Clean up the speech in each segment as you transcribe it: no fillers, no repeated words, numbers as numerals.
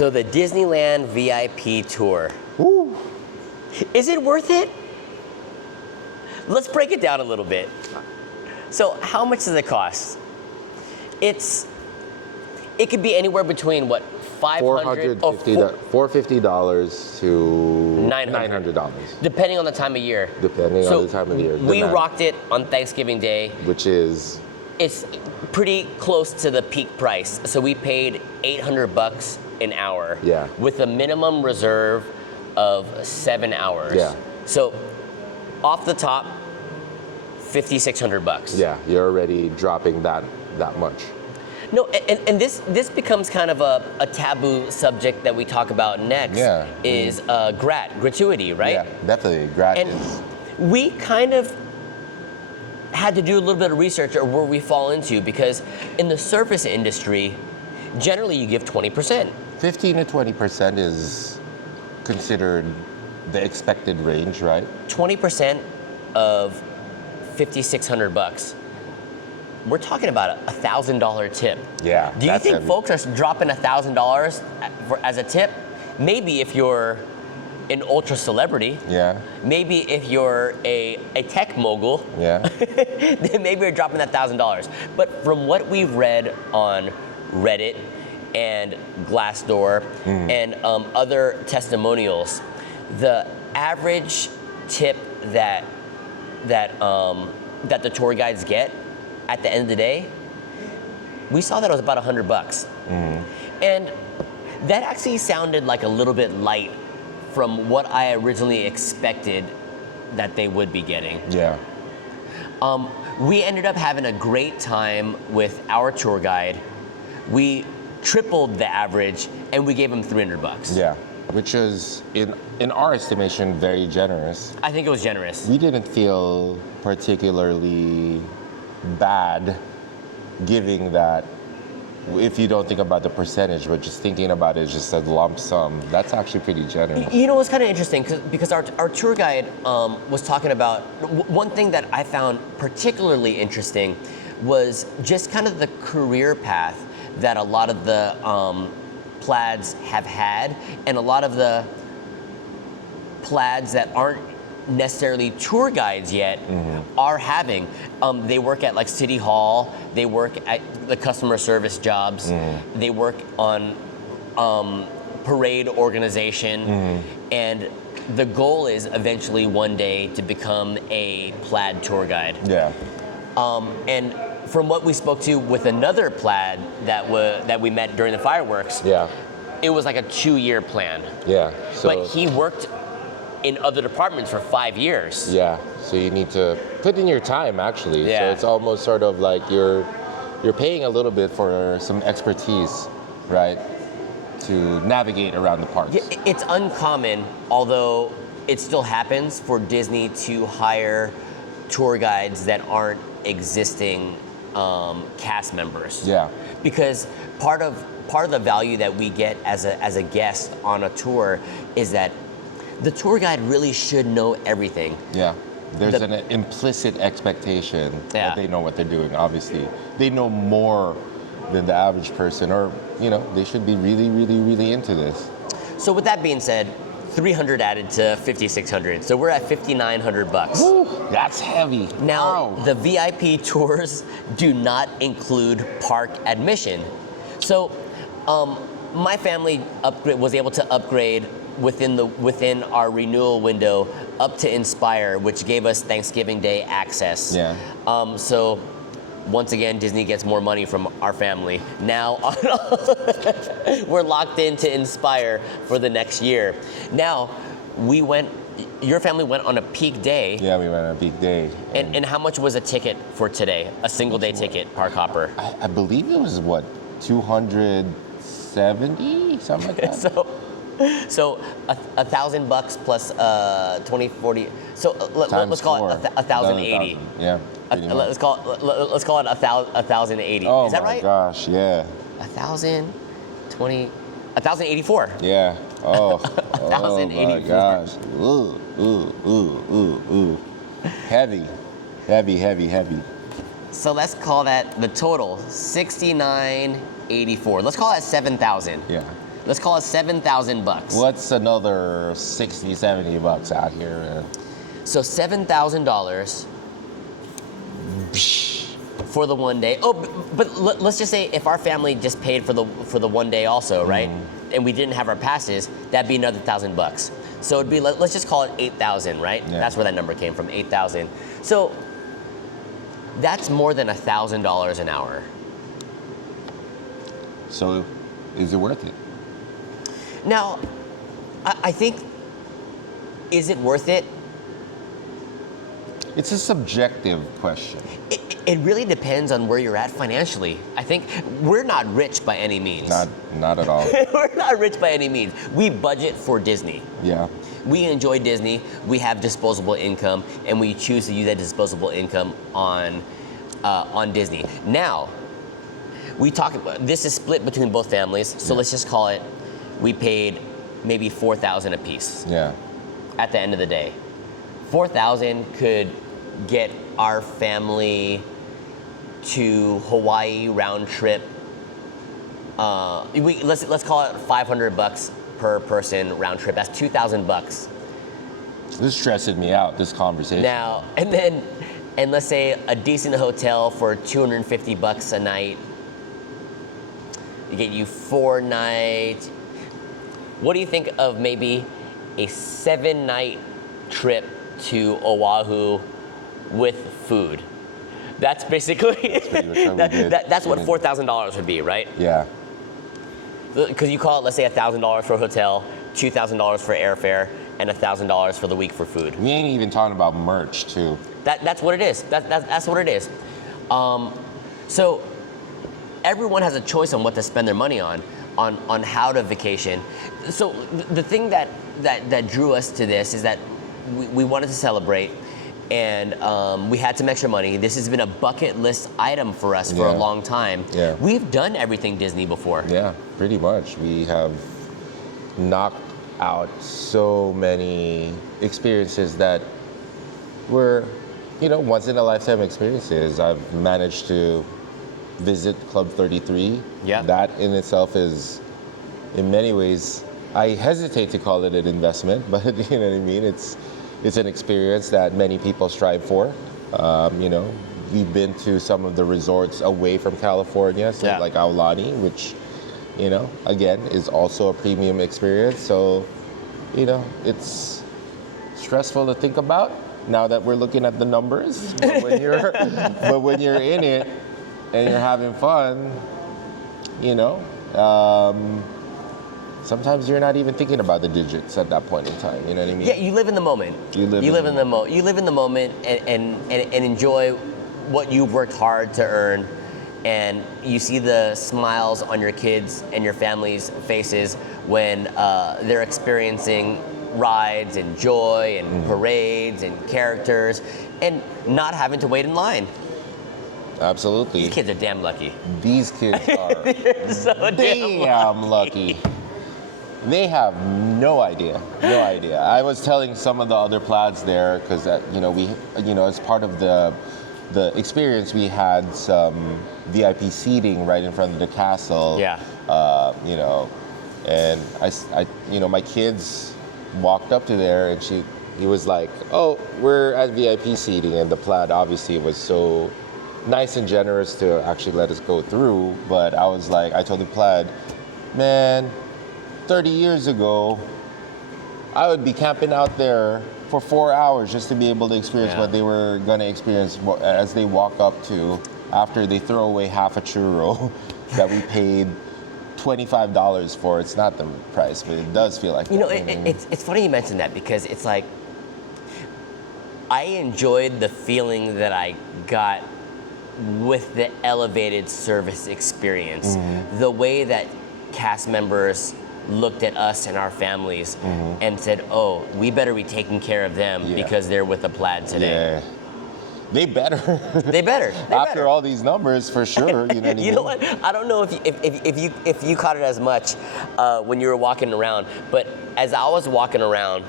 So the Disneyland VIP Tour. Ooh. Is it worth it? Let's break it down a little bit. So how much does it cost? It could be anywhere between what, $550 $450 to $900. Depending on the time of year. Depending on the time of year. We rocked it on Thanksgiving Day. Which is? It's pretty close to the peak price. So we paid $800 an hour. Yeah. With a minimum reserve of 7 hours. Yeah. So off the top, $5,600. Yeah, you're already dropping that much. No, and this becomes kind of a taboo subject that we talk about next. Yeah. Is gratuity, right? Yeah, definitely. Gratis. And we kind of had to do a little bit of research or where we fall into, because in the service industry, generally you give 20%. 15 to 20% is considered the expected range, right? 20% of $5,600. We're talking about a $1,000 tip. Yeah. Do you think heavy. folks are dropping $1,000 as a tip? Maybe if you're an ultra celebrity. Yeah. Maybe if you're a tech mogul. Yeah. Then maybe you're dropping that $1,000. But from what we've read on Reddit and Glassdoor and other testimonials, the average tip that the tour guides get at the end of the day, we saw that it was about $100. And that actually sounded like a little bit light from what I originally expected that they would be getting. Yeah. We ended up having a great time with our tour guide. We tripled the average and we gave him $300. Yeah. Which is, in our estimation, very generous. I think it was generous. We didn't feel particularly bad giving that, if you don't think about the percentage, but just thinking about it as just a lump sum. That's actually pretty generous. You know, it's kind of interesting because our tour guide was talking about, one thing that I found particularly interesting was just kind of the career path that a lot of the Plaids have had, and a lot of the Plaids that aren't necessarily tour guides yet are having. They work at like City Hall, they work at the customer service jobs, they work on parade organization, and the goal is eventually one day to become a Plaid tour guide. Yeah. And from what we spoke to with another Plaid that we met during the fireworks, Yeah. it was like a 2-year plan. Yeah. So, But he worked in other departments for 5 years. yeah. So you need to put in your time, actually. Yeah. So it's almost sort of like you're paying a little bit for some expertise, right? To navigate around the parks. Yeah, it's uncommon, although it still happens, for Disney to hire tour guides that aren't existing cast members. Yeah. Because part of the value that we get as a guest on a tour is that the tour guide really should know everything. Yeah. There's an implicit expectation that they know what they're doing, obviously. They know more than the average person, or, they should be really, really, really into this. So with that being said, 300 added to 5,600. So we're at $5,900. Woo, that's heavy. Now, Wow. the VIP tours do not include park admission. So my family was able to upgrade within our renewal window up to Inspire, which gave us Thanksgiving Day access. Yeah. So once again, Disney gets more money from our family. Now we're locked into Inspire for the next year. Now, your family went on a peak day. Yeah, we went on a peak day. And how much was a ticket for today? A single day ticket, park hopper? I believe it was, what, 270? Something like that? So $1,000 plus 20, 40. So let's call it 1,080. Yeah. Let's call it 1,080. Oh, Is that right? Oh my gosh, yeah. 1,084. Yeah. Oh. 1,084. Oh my gosh. Ooh. Heavy. So let's call that the total 6,984. Let's call that 7,000. Yeah. Let's call it $7,000. What's another 60, 70 bucks out here, man? So $7,000 for the one day. Oh, but let's just say if our family just paid for the one day also, right? And we didn't have our passes, that'd be another $1,000. So it'd be, let's just call it 8,000, right? Yeah. That's where that number came from, 8,000. So that's more than $1,000 an hour. So is it worth it? Now, I think, is it worth it? It's a subjective question. It really depends on where you're at financially. I think we're not rich by any means. Not at all. We're not rich by any means. We budget for Disney. Yeah. We enjoy Disney. We have disposable income, and we choose to use that disposable income on Disney. Now, this is split between both families. So let's just call it, we paid maybe $4,000 a piece. Yeah. At the end of the day, $4,000 could get our family to Hawaii round trip. Let's call it $500 per person round trip. That's $2,000. This is stressing me out, this conversation. Now, and let's say a decent hotel for $250 a night. You get you 4 nights. What do you think of maybe a 7-night trip to Oahu with food? That's basically, that's what $4,000 would be, right? Yeah. Because you call it, let's say, $1,000 for a hotel, $2,000 for airfare, and $1,000 for the week for food. We ain't even talking about merch, too. That's what it is. That's what it is. So everyone has a choice on what to spend their money on how to vacation. So the thing that drew us to this is that we wanted to celebrate, and we had some extra money. This has been a bucket list item for us for a long time. Yeah. We've done everything Disney before. Yeah, pretty much. We have knocked out so many experiences that were, once in a lifetime experiences. I've managed to visit Club 33. Yeah. That in itself is, in many ways, I hesitate to call it an investment, but you know what I mean? It's an experience that many people strive for. We've been to some of the resorts away from California, so like Aulani, which, again, is also a premium experience. So, it's stressful to think about now that we're looking at the numbers. But when you're in it and you're having fun, sometimes you're not even thinking about the digits at that point in time. You know what I mean? Yeah, you live in the moment. You live in the moment and enjoy what you've worked hard to earn, and you see the smiles on your kids and your family's faces when they're experiencing rides and joy and parades and characters and not having to wait in line. Absolutely. These kids are damn lucky. These kids are so damn lucky. They have no idea. I was telling some of the other Plaids there, because we, as part of the experience, we had some VIP seating right in front of the castle. Yeah. And I my kids walked up to there, and he was like, "Oh, we're at VIP seating," and the Plaid obviously was so nice and generous to actually let us go through. But I was like, I told the Plaid, man, 30 years ago, I would be camping out there for 4 hours just to be able to experience what they were going to experience as they walk up to after they throw away half a churro that we paid $25 for. It's not the price, but it does feel like it's funny you mentioned that, because it's like I enjoyed the feeling that I got with the elevated service experience. The way that cast members looked at us and our families and said, "Oh, we better be taking care of them because they're with the Plaid today." Yeah. They better. They better. After all these numbers, for sure. You know what? I don't know if you caught it as much when you were walking around, but as I was walking around,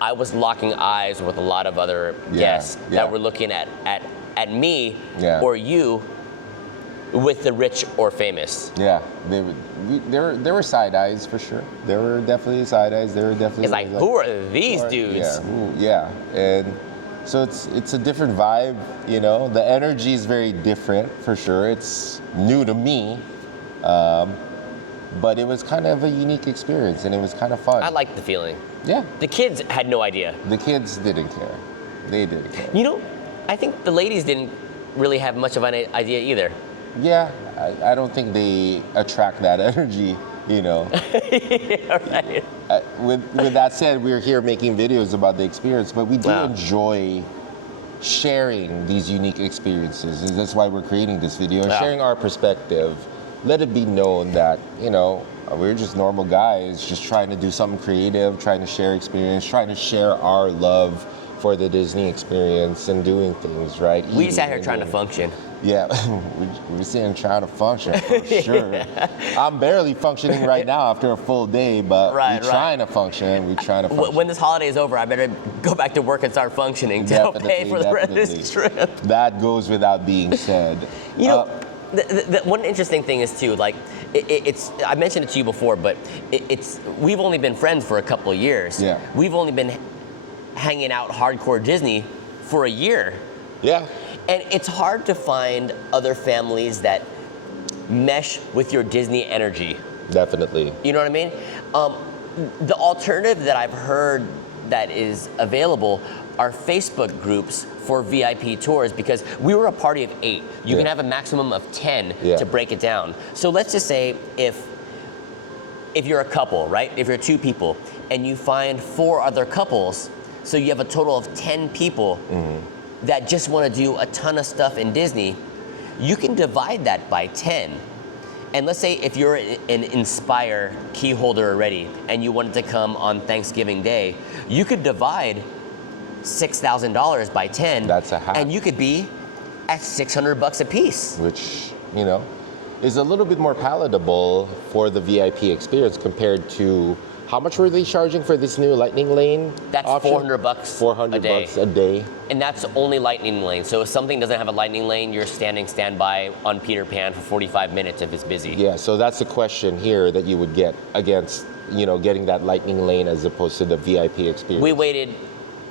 I was locking eyes with a lot of other guests that were looking at me or you, with the rich or famous. Yeah, there were side eyes for sure. There were definitely side eyes. There were definitely It's like, who are these dudes? Yeah, and so it's a different vibe. You know, the energy is very different for sure. It's new to me, but it was kind of a unique experience, and it was kind of fun. I liked the feeling. Yeah, The kids had no idea. the kids didn't care. They didn't care. You know, I think the ladies didn't really have much of an idea either. Yeah, I don't think they attract that energy. You know. Yeah, right. With that said, we're here making videos about the experience, but we do Wow. enjoy sharing these unique experiences. And that's why we're creating this video and Wow. sharing our perspective. Let it be known that, you know, we're just normal guys just trying to do something creative, trying to share experience, trying to share our love for the Disney experience and doing things, right? We just Eating out here and trying to doing- function. Yeah, we're sitting trying to function for sure. I'm barely functioning right now after a full day, but Right, we're trying to function. We're trying to function. When this holiday is over, I better go back to work and start functioning to help pay for the rest of this trip. That goes without being said. You know, the one interesting thing is too, like, it's I mentioned it to you before, but it's we've only been friends for a couple of years. Yeah. We've only been hanging out hardcore Disney for a year. Yeah, And it's hard to find other families that mesh with your Disney energy. definitely. You know what I mean? The alternative that I've heard that is available are Facebook groups for VIP tours, because we were a party of 8. You can Yeah. have a maximum of 10 Yeah. to break it down. So let's just say if you're a couple, right? If you're 2 people and you find 4 other couples, so you have a total of 10 people that just want to do a ton of stuff in Disney, you can divide that by 10. And let's say if you're an Inspire key holder already and you wanted to come on Thanksgiving Day, you could divide $6,000 by 10. That's a half. And you could be at $600 a piece. Which, you know, is a little bit more palatable for the VIP experience compared to how much were they charging for this new Lightning Lane? That's option? $400 $400 a day. a day. And that's only Lightning Lane. So if something doesn't have a Lightning Lane, you're standby on Peter Pan for 45 minutes if it's busy. Yeah, so that's the question here that you would get against, you know, getting that Lightning Lane as opposed to the VIP experience. We waited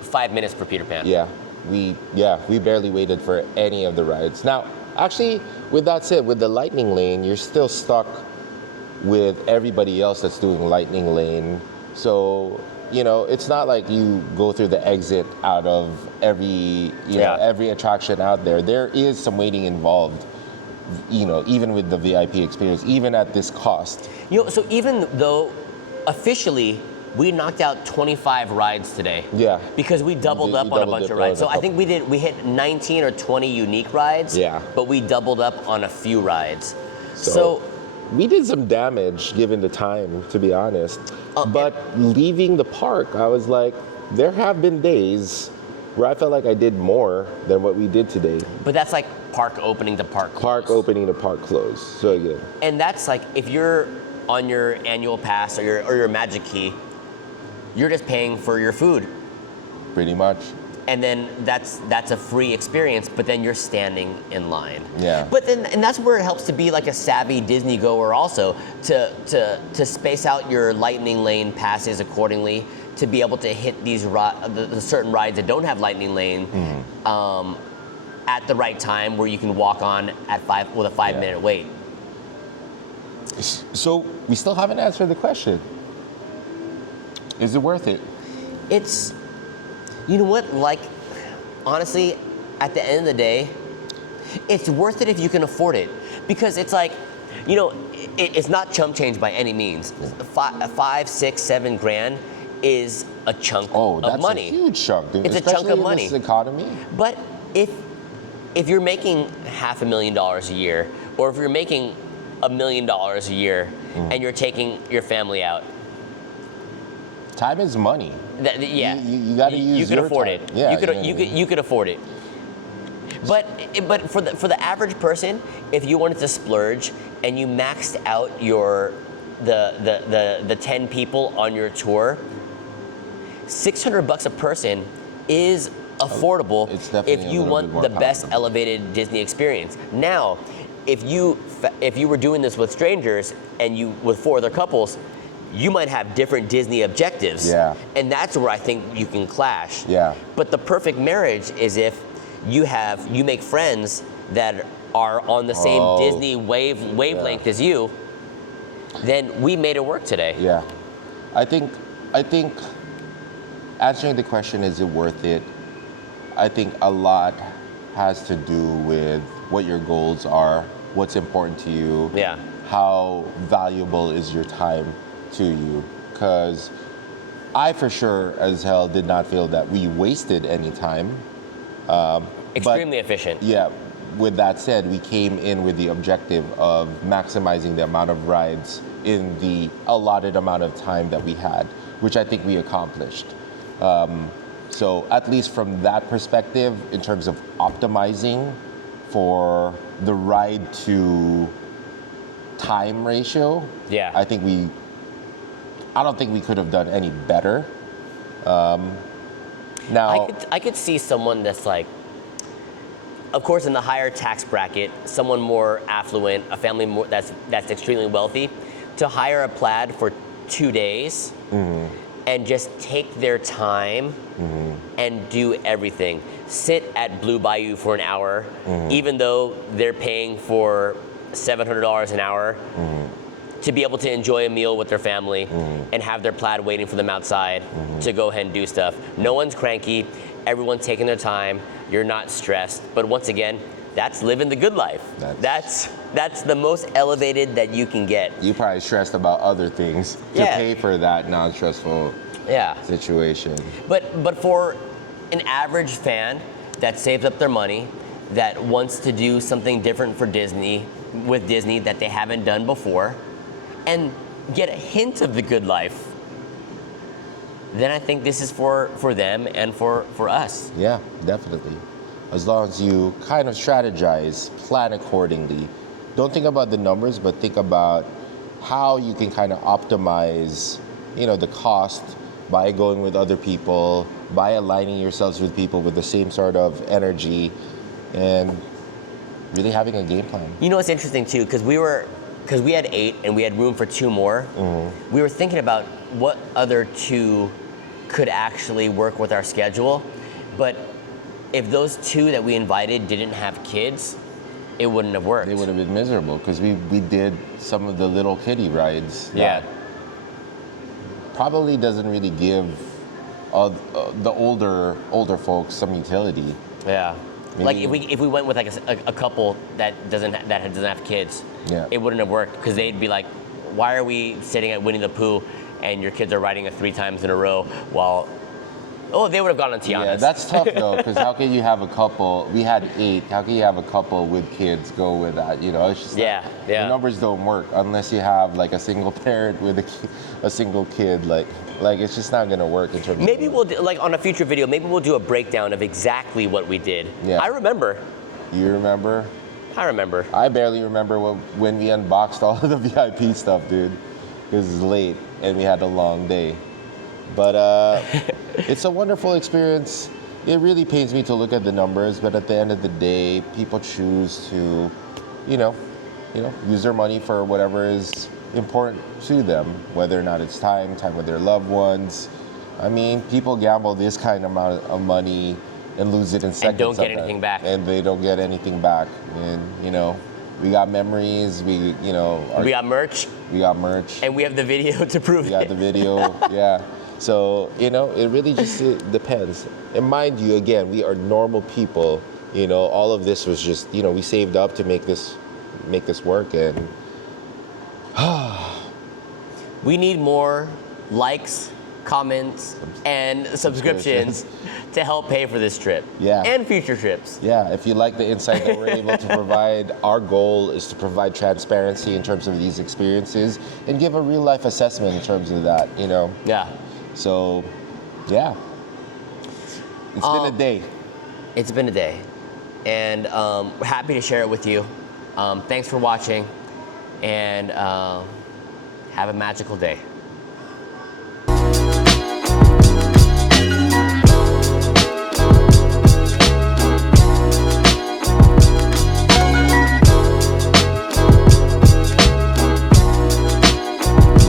5 minutes for Peter Pan. Yeah, we barely waited for any of the rides. Now, actually, with that said, with the Lightning Lane, you're still stuck with everybody else that's doing Lightning Lane. So, you know, it's not like you go through the exit out of every, you know, every attraction out there. There is some waiting involved, you know, even with the VIP experience, even at this cost. You know, so even though officially we knocked out 25 rides today. Yeah. Because we doubled up on a bunch of rides. So I think we hit 19 or 20 unique rides. Yeah. But we doubled up on a few rides. So we did some damage given the time, to be honest. But leaving the park, I was like, there have been days where I felt like I did more than what we did today. But that's like park opening to park close. Park opening to park close. So again. And that's like, if you're on your annual pass or your Magic Key, you're just paying for your food. Pretty much. And then that's a free experience, but then you're standing in line. Yeah. But then, and that's where it helps to be like a savvy Disney goer also, to space out your Lightning Lane passes accordingly, to be able to hit these the certain rides that don't have Lightning Lane at the right time, where you can walk on at with a 5-minute wait. So we still haven't answered the question. Is it worth it? It's, you know what, like, honestly, at the end of the day, it's worth it if you can afford it. Because it's like, you know, it's not chump change by any means. 5, 6, 7 grand is a chunk of money. That's a huge chunk, dude. It's a chunk of money. In this economy. But if you're making $500,000 a year, or if you're making $1 million a year, and you're taking your family out, time is money. You got to use. You could your afford time. it. Yeah, you could afford it. But for the average person, if you wanted to splurge and you maxed out the 10 people on your tour, $600 a person is affordable It's definitely if a you little bit want more the best palatable. elevated Disney experience. Now, if you were doing this with strangers and you with 4 other couples, you might have different Disney objectives. Yeah. And that's where I think you can clash. Yeah. But the perfect marriage is if you make friends that are on the same Disney wavelength as you, then we made it work today. Yeah. I think answering the question, is it worth it? I think a lot has to do with what your goals are, what's important to you, how valuable is your time to you. Because I for sure as hell did not feel that we wasted any time. Extremely efficient. Yeah. With that said, we came in with the objective of maximizing the amount of rides in the allotted amount of time that we had, which I think we accomplished. So at least from that perspective, in terms of optimizing for the ride to time ratio, I don't think we could have done any better. Now, I could see someone that's like, of course, in the higher tax bracket, someone more affluent, a family more that's extremely wealthy, to hire a Plaid for 2 days and just take their time and do everything. Sit at Blue Bayou for an hour, even though they're paying for $700 an hour, to be able to enjoy a meal with their family and have their Plaid waiting for them outside to go ahead and do stuff. No one's cranky. Everyone's taking their time. You're not stressed. But once again, that's living the good life. That's the most elevated that you can get. You probably stressed about other things to pay for that non-stressful situation. But for an average fan that saves up their money, that wants to do something different for Disney, with Disney that they haven't done before, and get a hint of the good life, then I think this is for them and for us. Yeah, definitely. As long as you kind of strategize, plan accordingly. Don't think about the numbers, but think about how you can kind of optimize, the cost by going with other people, by aligning yourselves with people with the same sort of energy, and really having a game plan. It's interesting too, because we had 8 and we had room for 2 more. We were thinking about what other 2 could actually work with our schedule, but if those 2 that we invited didn't have kids, it wouldn't have worked. They would have been miserable, because we did some of the little kiddie rides. Yeah. Probably doesn't really give the older folks some utility. Yeah. Like if we went with like a couple that doesn't have kids, it wouldn't have worked, because they'd be like, why are we sitting at Winnie the Pooh and your kids are riding it 3 times in a row while they would have gone on Tiana's. Yeah, that's tough though, because how can you have a couple? We had 8. How can you have a couple with kids go with that? It's just the numbers don't work unless you have like a single parent with a single kid. Like it's just not gonna work in terms. Maybe we'll do, like on a future video. Maybe we'll do a breakdown of exactly what we did. Yeah. I remember. You remember? I remember. I barely remember when we unboxed all of the VIP stuff, dude. It was late and we had a long day. But it's a wonderful experience. It really pains me to look at the numbers, but at the end of the day, people choose to, use their money for whatever is important to them, whether or not it's time with their loved ones. I mean, people gamble this kind of amount of money and lose it in seconds. And don't get anything back. And they don't get anything back. And, we got memories, we got merch. We got merch. And we have the video to prove it. We got the video, yeah. So, it really just depends. And mind you, again, we are normal people. All of this was just, we saved up to make this work, and we need more likes, comments, and subscriptions to help pay for this trip. Yeah. And future trips. Yeah, if you like the insight that we're able to provide, our goal is to provide transparency in terms of these experiences and give a real life assessment in terms of that, Yeah. So, yeah. It's been a day. It's been a day. And we're happy to share it with you. Thanks for watching, and have a magical day.